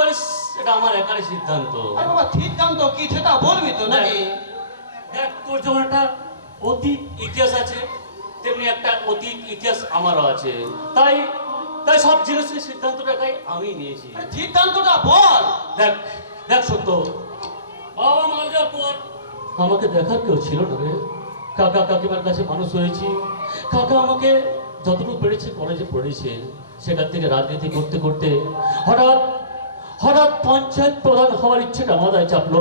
পারিস এটা আমার একারই সিদ্ধান্ত। আরে বাবা সিদ্ধান্ত কি সেটা বলবি তো নাকি? দেখ তোর যেমন একটা অতীত ইতিহাস আছে তেমনি একটা অতীত ইতিহাস আমারও আছে, তাই তাই সব জিনিসের সিদ্ধান্তটাই আমি নিয়েছি। সিদ্ধান্তটা বল। দেখ দেখ সত্য, বাবা মারা যাওয়ার পর আমাকে দেখার কেউ ছিল না রে। কাকা কাকিমার কাছে মানুষ হয়েছি। কাকা আমাকে যতটুকু পেরেছে কলেজে পড়েছে, সেখান থেকে রাজনীতি করতে করতে হঠাৎ হঠাৎ পঞ্চায়েত প্রধান হওয়ার ইচ্ছেটা মাথায় চাপলো।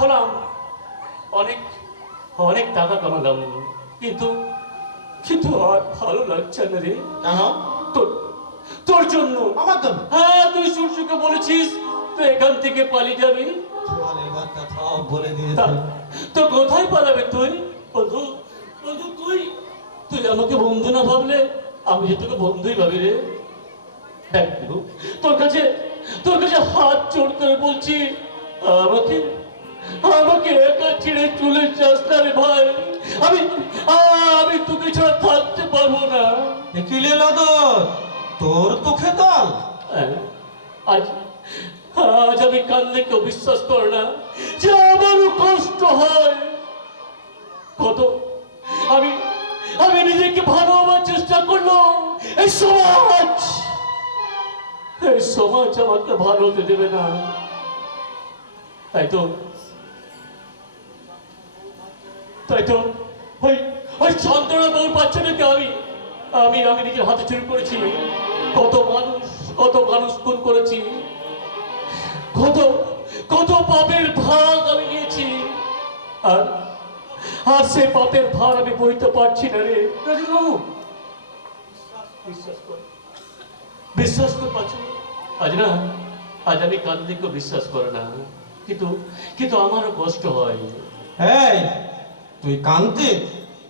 হলাম অনেক অনেক টাকা কামালাম, কিন্তু কিন্তু আর ভালো লাগছে না রে। কেন? তোর তোর জন্য। আমার জন্য? হ্যাঁ, তুই সুরসুকে বলেছিস তুই এখান থেকে পালিয়ে যাবি। বলে দিয়ে তো কোথায় পালাবে তুই? বন্ধু বন্ধু তুই তুই আমাকে বন্ধু না ভাবলে আমি যে তোকে বন্ধুই ভাবি রে। দেখ বন্ধু, তোর কাছে হাত জোড় করে বলছি, আমাকে আমাকে একা ছেড়ে চলে যাস না রে ভাই। আমি আমি তোকে ছাড়া থাকতে পারবো না। দেখিলে লদর তোর চোখে তল। আজ আজ আমি কাঁদলে কেউ বিশ্বাস করে না যে আমারও কষ্ট হয়। কত আমি আমি নিজেকে ভালো হওয়ার চেষ্টা করলো, এই সমাজ আমাকে ভালো হতে দেবে না। তাই তো ওই ওই যন্ত্রণা বউর বাচ্চাটাকে আমি আমি নিজের হাতে চুরি করেছি। কত মানুষ খুন করেছি, কত পাপের ভাগ আমি নিয়েছি, আর আর সে পাপের ভার আমি বইতে পারছি না রে রাজীববাবু। বিশ্বাস কর পাচ্ছি আজ আমি কাঁদলে কেউ বিশ্বাস করে না, কিন্তু কিন্তু আমারও কষ্ট হয়। এই তুই কাঁদতে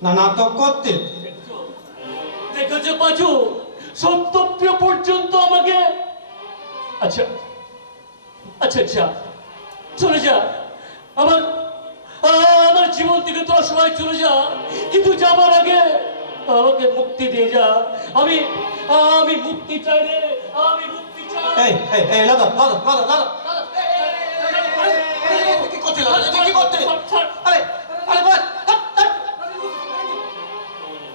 না নাটক করতে? দেখেছো পাচু, সত্যপ্রিয় পর্যন্ত আমাকে আচ্ছা আচ্ছা আচ্ছা চলে যা, আমার আমার জীবন থেকে তোরা সবাই চলে যা, কিন্তু যাবার আগে আমাকে মুক্তি দিয়ে যা। আমি আমি মুক্তি চাই রে, আমি মুক্তি চাই। এই এই এই লাদা লাদা লাদা লাদা কি করতে লাদা কি করতে? আরে আরে বাবা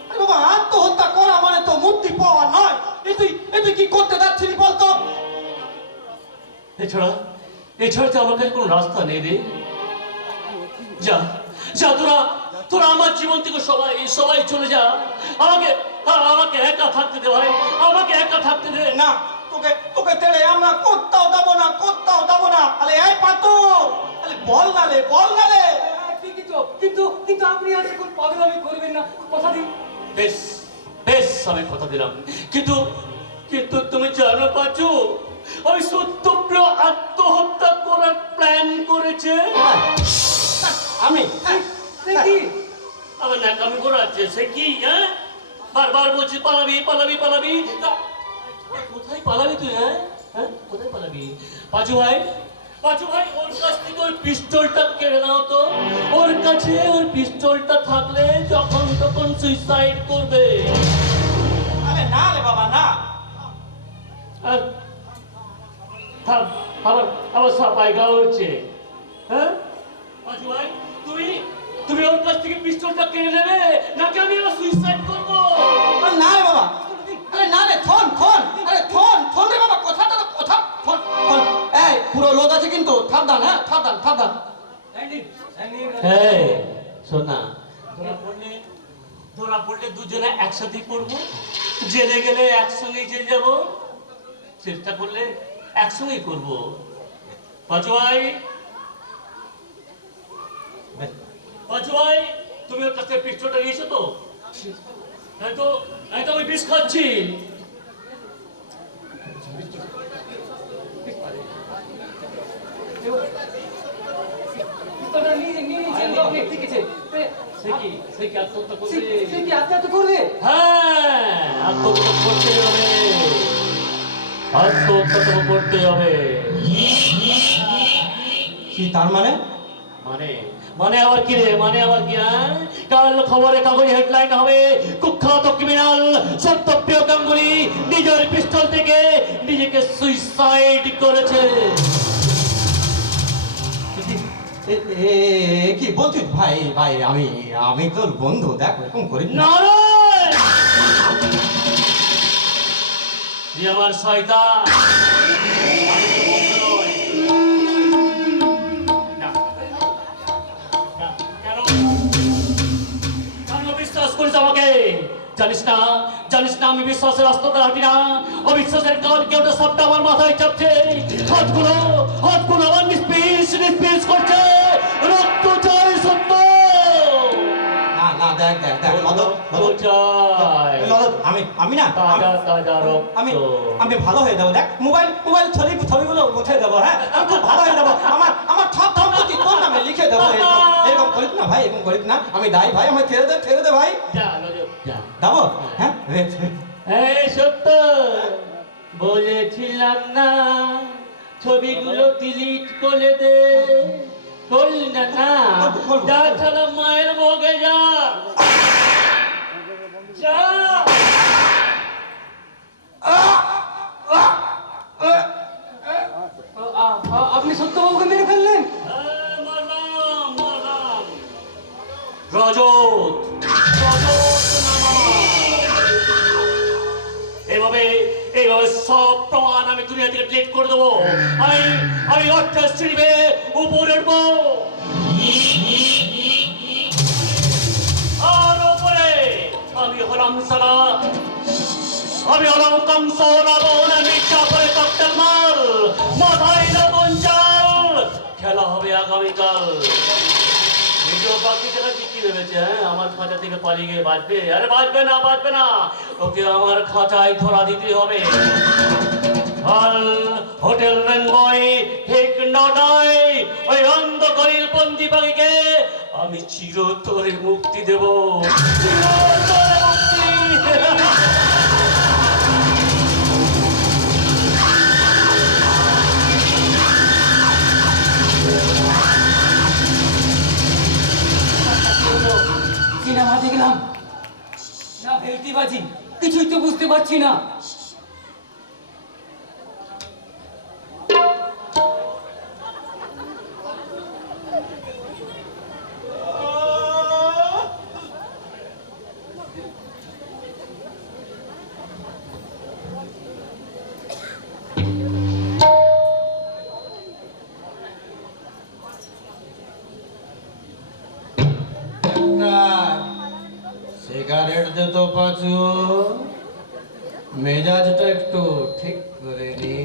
আরে বাবা আত্মহত্যা করা মানে তো মুক্তি পাওয়া নয়। তুই কি করতে যাচ্ছিস বলতো? এছাড়া তো আমার কাছে কোনো রাস্তা নেই রে। যা যা, তোরা আমার জীবন থেকে সবাই চলে যা। আমাকে একা থাকতে দে ভাই, আমাকে একা থাকতে দে। না তোকে তেড়ে আমরা কোথাও যাবো না। আরে এই পাতু, আরে বল না রে। ঠিকই তো, কিন্তু আপনি আর এখন পাগলামি করবেন না, কথা দিন। বেশ আমি কথা দিলাম, কিন্তু কিন্তু তুমি জানো পাচু, ওই সত্যপ্রিয় আত্মহত্যা করার প্ল্যান করেছে। আমি কি আমার ন্যাকামি করাচ্ছে সে কি? হ্যাঁ, বারবার বলছি পালাবি। কোথায় পালাবি তুই? হ্যাঁ কোথায় পালাবি? পাচু ভাই ওর কাছ থেকে ওই পিস্তলটা কেড়ে নাও তো। ওর কাছে ওই পিস্তলটা থাকলে যখন তখন সুইসাইড করবে। আরে না রে বাবা না। আবার সাপাই গাওয়া হচ্ছে। হ্যাঁ পাচু ভাই, তুমি ওর কাছ থেকে পিস্তলটা কেড়ে নেবে নাকি আমি আবার সুইসাইড করবো? আরে না রে বাবা, আরে না রে থন রে বাবা, কথা এই পুরো লোক আছে কিন্তু সাবধান। হ্যাঁ শোনা, ধরা পড়লে দুজনে একসাথেই পড়বো, জেলে গেলে একসঙ্গেই জেলে যাবো, চেষ্টা করলে একসঙ্গেই করবো। পাচু ভাই তুমি ওর কাছে পিস্তলটা নিয়েছো তো? আমি তো ওই বিষ খাচ্ছি। আত্মহত্যা করবে? হ্যাঁ, আত্মহত্যা করতে হবে। কি তার মানে? মানে মানে আবার কি রে, মানে আবার কি? হ্যাঁ, কাল খবরে কাগজে হেডলাইন হবে, কুখ্যাত ক্রিমিনাল সত্যপ্রিয় গাঙ্গুলি নিজের পিস্তল থেকে নিজেকে সুইসাইড করেছে। কি বলছিস ভাই? ভাই আমি আমি তোর বন্ধু, দেখ এরকম করিস না। নারায়ণ, তুই আমার শয়তান, আমি তোর বন্ধু নই। না, না, কেন কেন বিশ্বাস করিস আমাকে? জানিস না, জানিস না আমি বিশ্বাসের রাস্তাতে হাঁটি না। অবিশ্বাসের কারণ কেউ সবটা আমার মাথায় চাপছে। হাতগুলো আমার নিষ্পিস নিষ্পিস করছে। রক্ত চাই সত্য। না না, দেখ দেখ দেখ মদন, মদন, চাই মদন, আমি না তাজা তাজা আমি রক্ত। আমি ভালো হয়ে যাবো। দেখ মোবাইল ছবিগুলো মুছে দেবো। হ্যাঁ, আমি খুব ভালো হয়ে যাবো। আমার সব সম্পত্তি তোর নামে লিখে দেবো। এরকম করিস না ভাই, এরকম করিস না। আমি দায়ী ভাই, আমায় ছেড়ে দে ভাই। যা নজর যা। যাবো? হ্যাঁ, এই সত্য, বলেছিলাম না ছবিগুলো ডিলিট করে দে। করলি না? না, যা ছাড়া মায়ের মগে যা যা। আপনি সত্যবাবুকে মেরে ফেললেন? মারলাম মারলাম। রজত রজত নামা। এইভাবে এইভাবে সব প্রমাণ আমি দুনিয়া থেকে ডিলিট করে দেবো। আমি অর্থের সিঁড়িবে উপরে উঠবো। আর উপরে আমি হলাম সালা, আমি হলাম কংস রাবণ, মিথ্যা করে ককটেল মাল, মাথায় লবণ চাল। খেলা হবে আগামীকাল। ভিডিও বাকি টাকা কি ভেবেছে? হ্যাঁ, আমার খাঁচা থেকে পালিয়ে গিয়ে বাঁচবে? আরে বাঁচবে না, বাঁচবে না। ওকে আমার খাঁচায় ধরা দিতে হবে। আর হোটেল রেনবয় ঠিক নটায় ওই অন্ধকারের বন্দি পাখিকে আমি চিরতরে মুক্তি দেব। চিরতরে মুক্তি। সিনেমা দেখলাম না ভেলকিবাজি, কিছুই তো বুঝতে পারছি না। সিগারেট দে তো পাঁচু, মেজাজটা একটু ঠিক করে নি।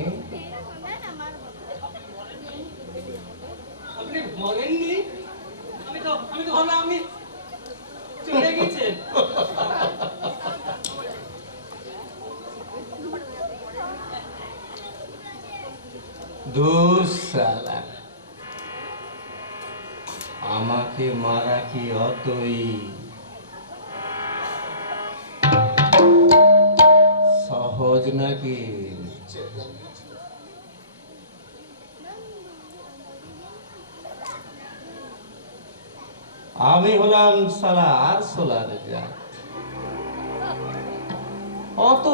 আপনি মরেননি? আমি তো ভাবলাম আপনি চলে গেছেন। দুঃসালা, আমাকে মারা কি অতই সহজ নাকি? আমি হলাম সালা আর সোলার জাত। অত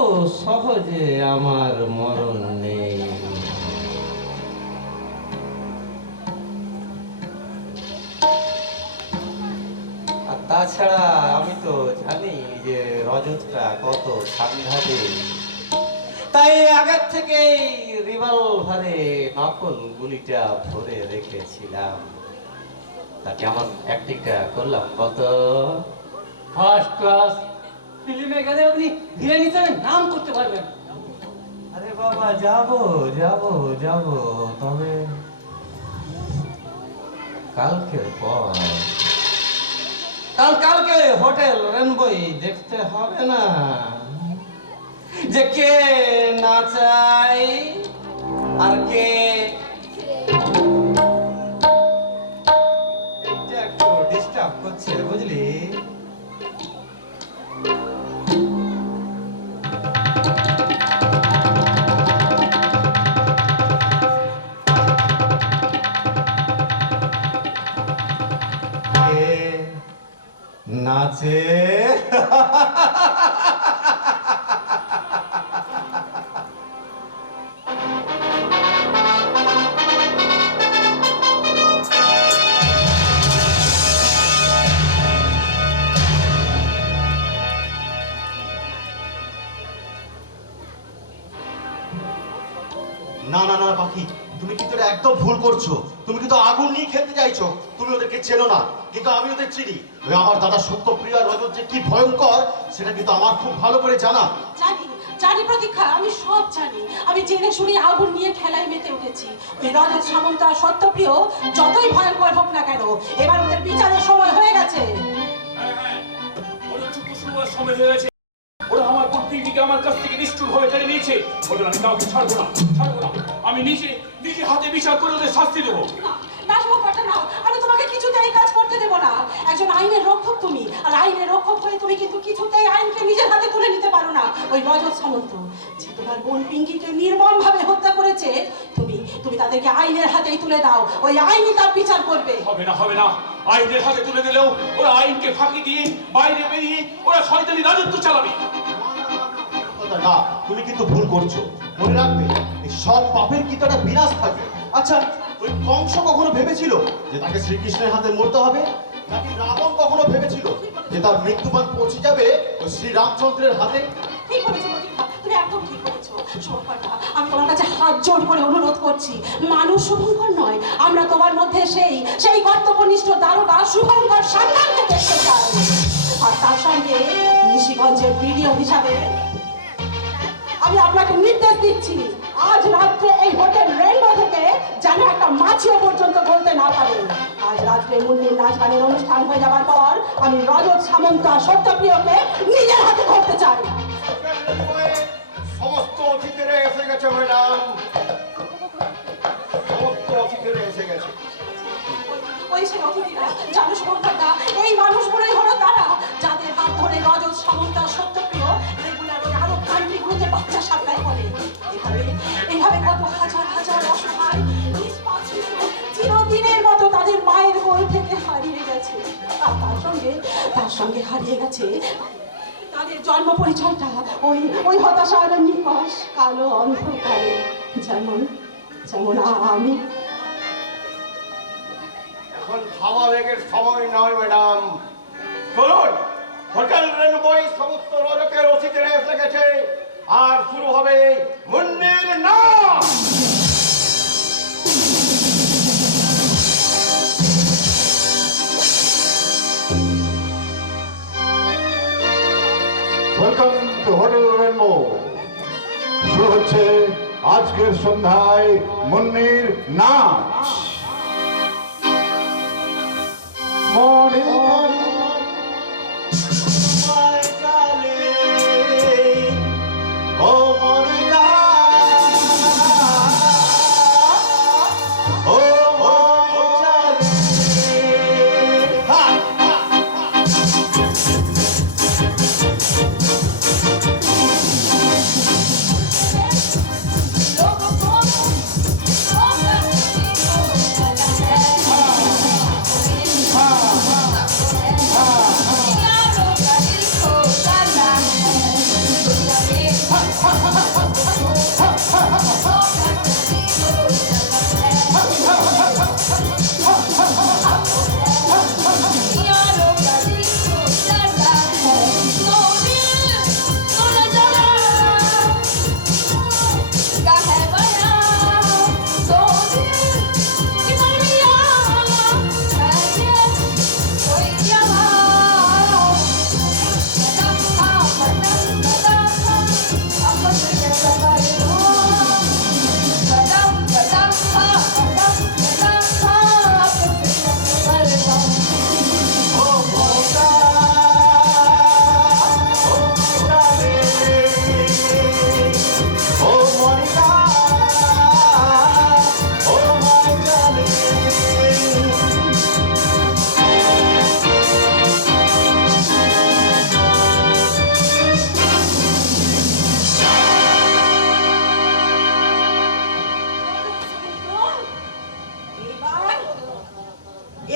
সহজে আমার মরণ নেই। আর তাছাড়া আমি তো জানি যে রজতটা কত সাংঘাতিক, তাই আগের থেকে রিভলভারে নকল গুলিটা ভরে রেখেছিলাম। তা কেমন অ্যাক্টিংটা করলাম কত? First class. ফিল্মে গেলে আপনি হিরোইন হিসেবে নাম করতে পারবেন। আরে বাবা, যাবো যাবো যাবো, তবে কালকের পর। কালকে হোটেল রেনবই দেখতে হবে না যে কে নাচাই আর কে। এটা একটু ডিস্টার্ব করছে বুঝলি। না না না পাখি, তুমি কিন্তু এটা একদম ভুল করছো। তুমি কিন্তু আগুন নিয়ে খেলতে চাইছো। তুমি ওদেরকে চেনো না, কিন্তু আমি ওদের চিনি। ওই আমার দাদা সত্যপ্রিয়া রজত যে কি ভয়ঙ্কর সেটা কিন্তু আমার খুব ভালো করে জানা। জানি জানি প্রতীক্ষা, আমি সব জানি। আমি জেনে শুনে আগুন নিয়ে খেলায় মেতে উঠেছি। ওই রজত সামন্ত আর সত্যপ্রিয় যতই ভয়ঙ্কর হোক না কেন, এবার ওদের বিচারের সময় হয়ে গেছে। হ্যাঁ, ওদের যুদ্ধ শুরু হওয়ার সময় হয়ে গেছে। ওরা আমার প্রতিনিধিকে আমার কাছ থেকে নিষ্ঠুর হয়ে কেড়ে নিয়েছে। ওদের আমি কাউকে ছাড়বো না। আমি নিজে হাতে বিচার করে ওদের শাস্তি দেবো। না সহকর্তা না, আমি তোমাকে কিছুতেই কাজ করতে দেব না। একজন আইনের রক্ষক তুমি, আর আইনের রক্ষক হয়ে তুমি কিন্তু কিছুতেই আইনকে নিজের হাতে তুলে নিতে পারো না। ওই রজত সামন্ত যে তোমার বোন পিঙ্কিকে নির্মমভাবে হত্যা করেছে, তুমি তাদেরকে আইনের হাতেই তুলে দাও। ওই আইনই তার বিচার করবে। হবে না। আইনের হাতে তুলে দিলেও ওরা আইনকে ফাঁকি দিয়ে বাইরে বেরিয়ে ওরা শয়তানি রাজত্ব চালাবে। না, তুমি কিন্তু ভুল করছো। মনে রাখবে, এই সব পাপের কি একটা বিনাশ থাকবে। আচ্ছা, ওই কংস কখনো ভেবেছিল যে তাকে শ্রীকৃষ্ণের হাতে মরতে হবে? নাকি রাবণ কখনো ভেবেছিল যে তার মৃত্যুবান পৌঁছে যাবে ওই শ্রীরামচন্দ্রের হাতে? ঠিক বলেছো প্রতীক্ষা, তুমি একদম ঠিক বলেছো। সহকর্তা, আমি তোমার কাছে হাত জোড় করে অনুরোধ করছি, মানুষ শুভঙ্কর নয়, আমরা তোমার মধ্যে সেই কর্তব্যনিষ্ঠ দারোগা শুভঙ্কর সান্যালকে দেখতে চাই। আর তার সঙ্গে নিশিগঞ্জের বিডিও হিসাবে আমি আপনাকে নির্দেশ দিচ্ছি, আজ রাত্রে এই হোটেল রেইনবো থেকে যেন একটা মাছিও পর্যন্ত বলতে না পারে। আজ রাত্রে মুন্নির নাচ গানের অনুষ্ঠান হয়ে যাবার পর আমি রজত সামন্ত আর সত্যপ্রিয়কে নিজের হাতে ধরতে চাই। সমস্ত অতিথিরা এসে গেছে ম্যাডাম, সমস্ত অতিথিরা এসে গেছে। ওই সেই অতিথিরা, জানো শুভঙ্করদা, এই মানুষগুলোই হলো তারা যাদের হাত ধরে রজত সামন্ত আর সত্যপ্রিয় রেগুলার ওই আরব কান্ট্রিগুলোতে বাচ্চা সাপ্লাই করে। এভাবে কত হাজার অসহায় নিষ্পাপ শিশু চিরদিনের মতো তাদের মায়ের কোল থেকে হারিয়ে গেছে। আর তার সঙ্গে হারিয়ে গেছে তাদের জন্ম পরিচয়টা ওই হতাশার নিকষ কালো অন্ধকারে, যেমন আমি। এখন ভাবাবেগের সময় নয় ম্যাডাম, চলুন হোটেল রেইনবোয় সমস্ত রজকের অতিথিরা এসে গেছে, আর শুরু হবে মুন্নির নাচ। Welcome to hotel rainbow. শুরু হচ্ছে আজকের সন্ধ্যায় মুন্নির নাচ।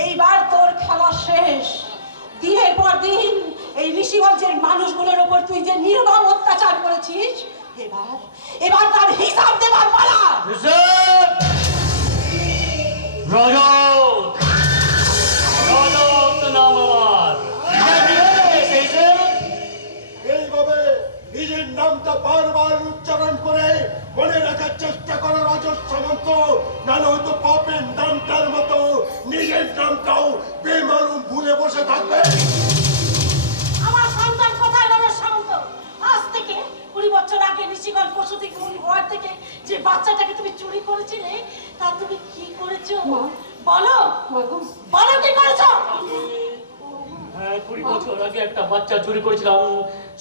এইবার তোর খেলা শেষ। দিনের পর দিন এই ঋষিগঞ্জের মানুষগুলোর উপর তুই যে নির্মম অত্যাচার করেছিস, এবার তার হিসাব দেবার পালা। রজত নাম আমার। এইভাবে নিজের নামটা বারবার উচ্চারণ করে মনে রাখার চেষ্টা করো রজত। রজত সামন্ত, না হয়তো পাপের নামটার মতো নিজের নামটাও বেমালুম ভুলে বসে থাকবে। আমার সন্তান কোথায় রমেশ সামন্ত? আজ থেকে 20 বছর আগে নিশিগঞ্জ পশু থেকে হওয়ার থেকে যে বাচ্চাটাকে তুমি চুরি করেছিলে, তা তুমি কি করেছো? বলো বলো কি করেছো? হ্যাঁ, 20 বছর আগে একটা বাচ্চা চুরি করেছিলাম,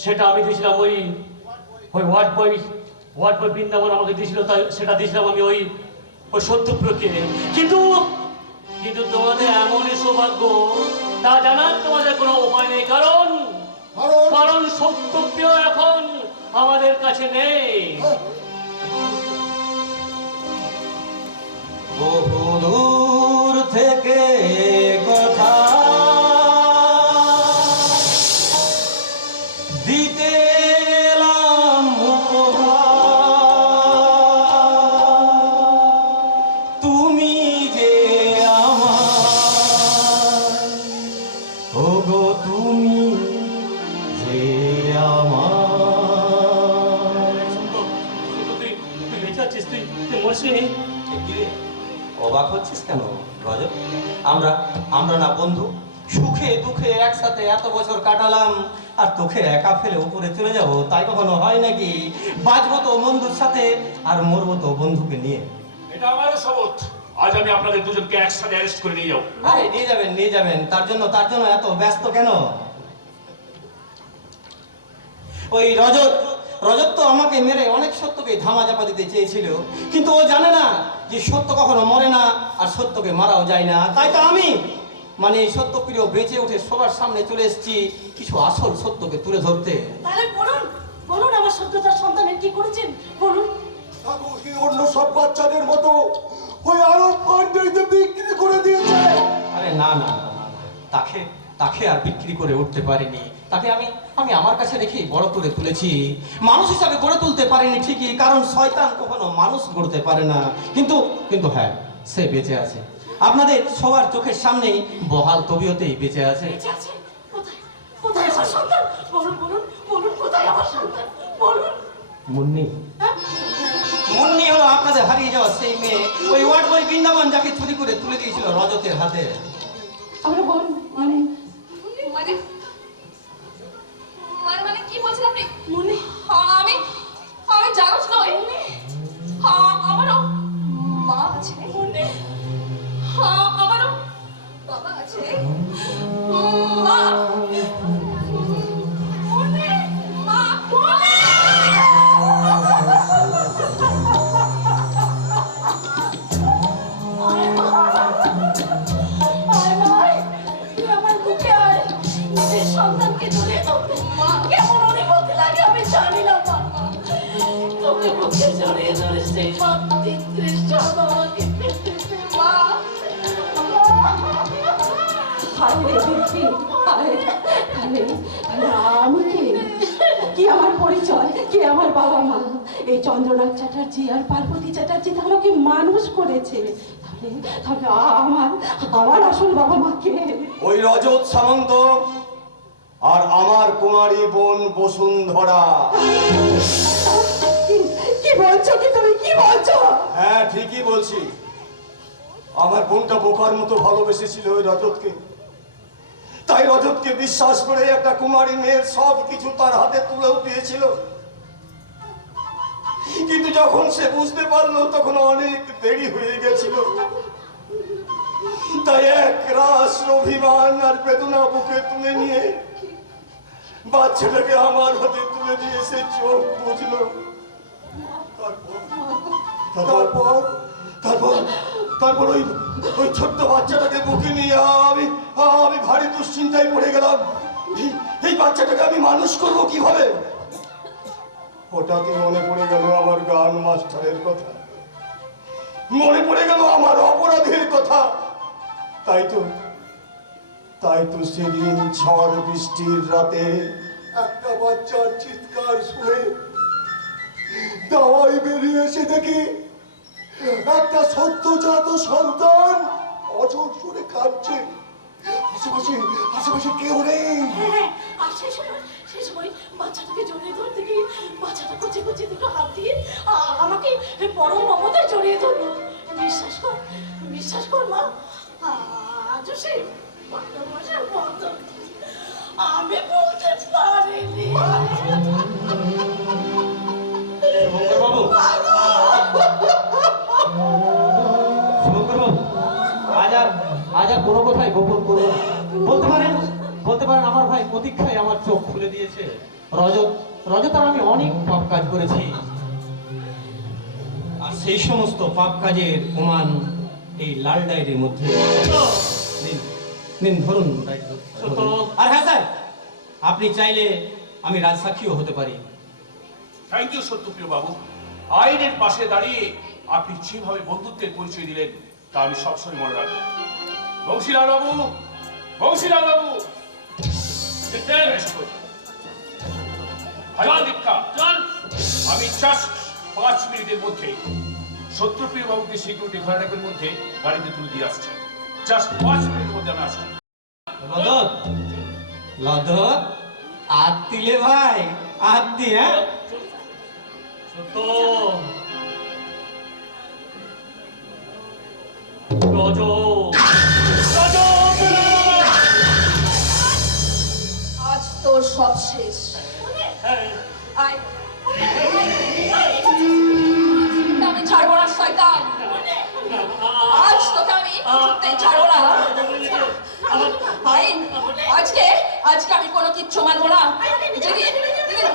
সেটা আমি দিয়েছিলাম ওই ওয়ার্ড বয় বৃন্দাবন আমাকে দিয়েছিল, তাই সেটা দিয়েছিলাম আমি ওই সত্যপ্রকে। কিন্তু তোমাদের এমনই সৌভাগ্য তা জানার তোমাদের কোনো উপায় নেই, কারণ সত্যপ্রিয় এখন আমাদের কাছে নেই। বহু দূর থেকে কথা দিতে এলাম উপহার। তুমি যে আমার, ওগো তুমি যে আমার। তুই বেঁচে আছিস, তুই মরছিস। অবাক হচ্ছিস কেন রজত? আমরা না বন্ধু? সুখে দুঃখে একসাথে এত বছর কাটালাম, আর তোকে একা ফেলে উপরে চলে যাবো তাই কখনো হয় নাকি? বাঁচবো তো বন্ধুর সাথে, আর মরবো তো বন্ধুকে নিয়ে। এটা আমারও শপথ। আজ আমি আপনাদের দুজনকে একসাথে অ্যারেস্ট করে নিয়ে যাবো। আরে নিয়ে যাবেন। তার জন্য এত ব্যস্ত কেন? ওই রজত তো আমাকে মেরে অনেক সত্যকে ধামাচাপা দিতে চেয়েছিল, কিন্তু ও জানে না যে সত্য কখনো মরে না, আর সত্যকে মারাও যায় না। তাই তো আমি এই সত্যপ্রিয় বেঁচে উঠে সবার সামনে চলে এসেছি কিছু আসল সত্যকে তুলে ধরতে। তাহলে বলুন আমার সত্যতার সন্তানের কি করেছেন বলুন। অন্য সব বাচ্চাদের মতো ওই আরব পান্ডাইতে বিক্রি করে দিয়েছে। আরে না, তাকে আর বিক্রি করে উঠতে পারিনি। তাকে আমি আমার কাছে রেখেই বড় করে তুলেছি। মানুষ হিসাবে গড়ে তুলতে পারিনি ঠিকই, কারণ শয়তান কখনো মানুষ গড়তে পারে না। কিন্তু হ্যাঁ, সে বেঁচে আছে, আপনাদের সবার চোখের সামনেই বহাল তবিয়তেই বেঁচে আছে। বেঁচে আছে? কোথায় আমার সন্তান? বলুন কোথায় আমার সন্তান বলুন। মুন্নি হলো আপনাদের হারিয়ে যাওয়া সেই মেয়ে, ওই ওয়ার্ড বয় বৃন্দাবন, যাকে চুরি করে তুলে দিয়েছিল রজতের হাতে। আমরা বল মানে কি বলছেন আপনি? মনে আমি জানোস নই। আমারও মা আছে, আমারও বাবা আছে। মা সন্তানকে ধরে কেমন অনুভূতি লাগে আমি জানি না। তোকে বুকে জড়িয়ে ধরে সেই মাতৃত্বের আমাকে পেতেছে মা। আমি কি আমার পরিচয়, কি আমার বাবা মা? এই চন্দ্রনাথ চ্যাটার্জি আর পার্বতী চ্যাটার্জি তো আমাকে মানুষ করেছে। তাহলে আমার আসল বাবা মাকে ওই রজত সামন্ত আর আমার কুমারী বোন বসুন্ধরা। কি বলছো? তুমি কি বলছো? হ্যাঁ, ঠিকই বলছি। আমার বোনটা বোকার মতো ভালোবেসেছিল ওই রজতকে, তাই রজতকে বিশ্বাস করে একটা কুমারী মেয়ের সব কিছু তার হাতে তুলেও দিয়েছিল। কিন্তু যখন সে বুঝতে পারলো তখন অনেক দেরি হয়ে গেছিল। তাই এক রাস অভিমান আর বেদনা বুকে তুলে নিয়ে বাচ্চাটাকে আমার হাতে তুলে দিয়ে সে চোখ বুঝলো। তারপর ওই ছোট্ট বাচ্চাটাকে বুকে নিয়ে আমি ভারী দুশ্চিন্তায় পড়ে গেলাম। এই বাচ্চাটাকে আমি মানুষ করবো কিভাবে? হঠাৎই মনে পড়ে গেল আমার গান মাস্টারের কথা, মনে পড়ে গেল আমার অপরাধের কথা। তাই তো সেদিন ঝড় বৃষ্টির রাতে একটা বাচ্চার চিৎকার শুনে দাওয়াই বেরিয়ে এসে দেখি একটা সদ্যজাত সন্তান অঝোর সুরে কাঁদছে। আশেপাশে কেউ নেই। আর সেই সময় বাচ্চাটাকে জড়িয়ে ধরতে গিয়ে বাচ্চাটা কুচি দুটো হাত দিয়ে আমাকে পরম মমতায় জড়িয়ে ধরে আজ সেই ভালোবাসার মতো আমি বলতে পারিনি। শুভঙ্কর বাবু, আজ আর কোনো কথাই গোপন করবো না। বলতে পারেন আমার ভাই প্রতীক্ষায় আমার চোখ খুলে দিয়েছে। রজত আর আমি অনেক পাপ কাজ করেছি, আর সেই সমস্ত পাপ কাজের প্রমাণ এই লাল ডায়েরির মধ্যে। নিন ধরুন ডায়েরি। আর হ্যাঁ স্যার, আপনি চাইলে আমি রাজসাক্ষীও হতে পারি। থ্যাংক ইউ সত্যপ্রিয় বাবু। আইনের পাশে দাঁড়িয়ে আপনি যেভাবে বন্ধুত্বের পরিচয় দিলেন তা আমি সবসময় মনে রাখবো। বংশীলাল বাবু, বংশীলাল বাবু, আমি জাস্ট 5 মিনিটের মধ্যে সত্যপ্রিয় বাবুকে সিকিউরিটি ঘোড়াটাকের মধ্যে গাড়িতে তুলে দিয়ে আসছি। জাস্ট 5 মিনিটের মধ্যে আমি আসছি। লদত আর দিলে ভাই, আর দি। হ্যাঁ সত্য রজ আজ তোর সব শেষ। আয়। আমি ছাড়বো না শয়তান, আজ তোকে আমি কিছুতেই ছাড়বো না। আইন, আজকে আমি কোনো কিচ্ছু মানবো না। যেদিন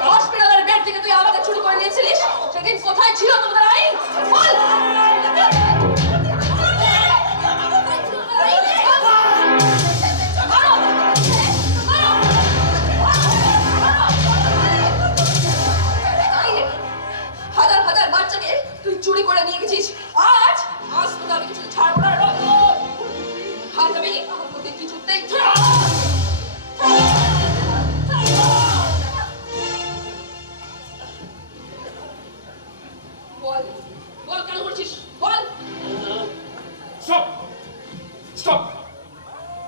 হসপিটালের বেড থেকে তুই আমাকে চুরি করে নিয়েছিলিস, সেদিন কোথায় ছিল তোমাদের আইন? বল। হাজার হাজার বাচ্চাকে তুই চুরি করে নিয়ে গেছিস। আজ তোকে আমি কিছু ছাড়বো না। হাত আমি তোকে কিছুতেই বল কেন করছিস? বল। Stop, stop.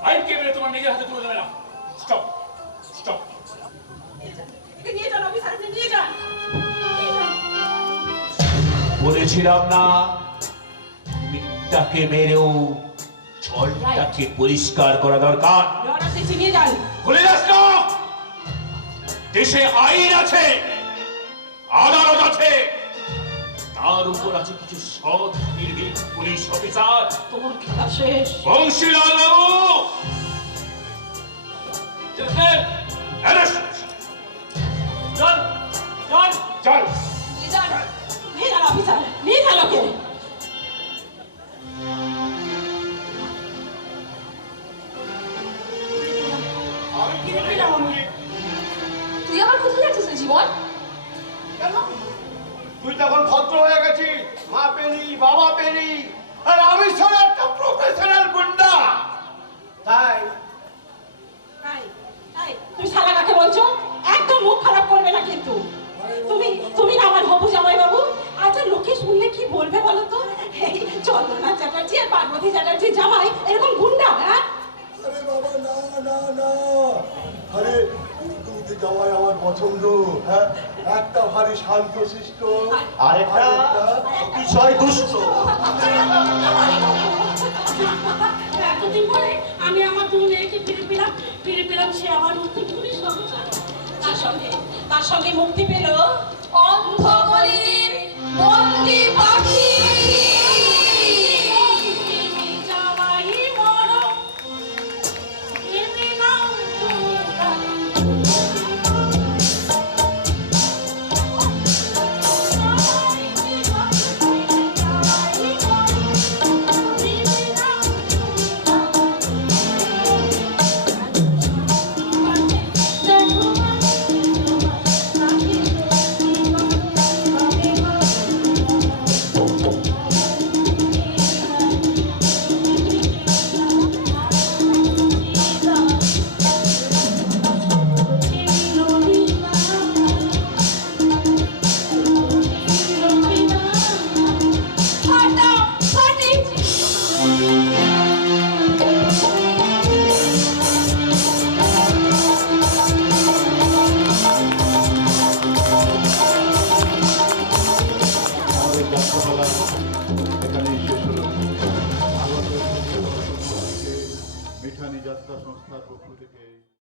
আইনকে মেরে তোমার নিজের হাতে তুলে দেবে না। Stop, stop. নিয়ে যান অফিসার, নিয়ে যান। বলেছিলাম না মিথ্যাকে মেরেও জলটাকে পরিষ্কার করা দরকার। নিয়ে যান। ভুলে যাস না, দেশে আইন আছে, আদালত আছে, তার উপর আছে কিছু সৎ নির্ভীক পুলিশ অফিসার। তোর খেলা শেষ। বংশীলাল বাবু, অ্যারেস্ট। চল চল চল। নিয়ে যান। নিয়ে যান অফিসার, নিয়ে যান ওকে। তুই আবার কোথায় যাচ্ছিস রে জীবন? তুই তখন ভদ্র হয়ে গেছিস, মা পেলি বাবা পেলি, আর আমি ছাড়া একটা প্রফেশনাল গুন্ডা। তাই তুমি শালা কাকে বলছো? একদম মুখ খারাপ করবে না কিন্তু। তুমি না আমার হবু জামাই বাবু। আচ্ছা লোকে শুনলে কি বলবে বলো তো? এই চন্দনা চ্যাটার্জি আর পার্বতী চ্যাটার্জি জামাই এরকম গুন্ডা? হ্যাঁ আরে বাবা না না না, আরে তুমি জামাই আমার পছন্দ। হ্যাঁ একটা ভারী শান্ত শিষ্ট, আরেকটা বিষয় দুষ্ট। এতদিন পরে আমি আমার দু মেয়েকে ফিরে পেলাম। সে আমার মুক্তি পুলিশ তার সঙ্গে মুক্তি পেল অন্ধকলির বন্দি পাখি। জামাই বড় এমনি নাও তুমি সংস্থার পক্ষ থেকে